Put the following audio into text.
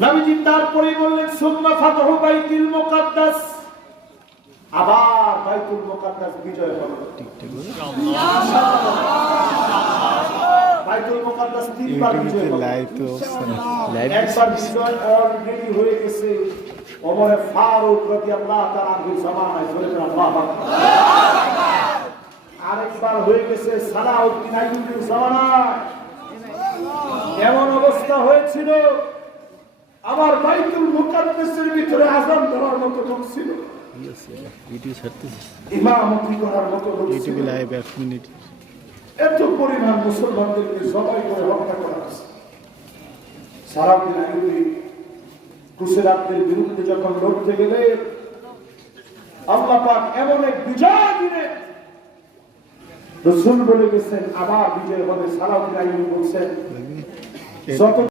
নবীজি তারপরে বললেন সুম্মা ফাতহু বাইতুল মুকাদ্দাস, আবার বাইতুল মুকাদ্দাস বিজয় হবে। বাইতুল মুকাদ্দাস তিনবার বিজয় হবে। একবার বিজয় অলরেডি হয়ে গেছে ওমর ফারুক রাদিয়াল্লাহু তাআলা আনহু জামানায়, বলেন আল্লাহু আকবার। আরেকবার হয়ে গেছে সালাউদ্দিন আইয়ুবীর জামানায়। এমন অবস্থা হয়েছিল আমার বাইতুল মুকাদ্দাসের ভিতরে আযান দেওয়ার মতো লোক ছিল, ইমামতি করার মতো লোক ছিল। এত পরিমাণ মুসলমানদেরকে জবাই করে হত্যা করা হয়েছে। সালাউদ্দিন আইয়ুবী কুসেরাতদের বিরুদ্ধে যখন লড়তে গেলে আল্লাহ পাক এমন এক বিজয় দিলেন, রাসূল বলে গেছেন আবার বিজয় হবে। সালাউদ্দিন আইয়ুবী বলছেন যত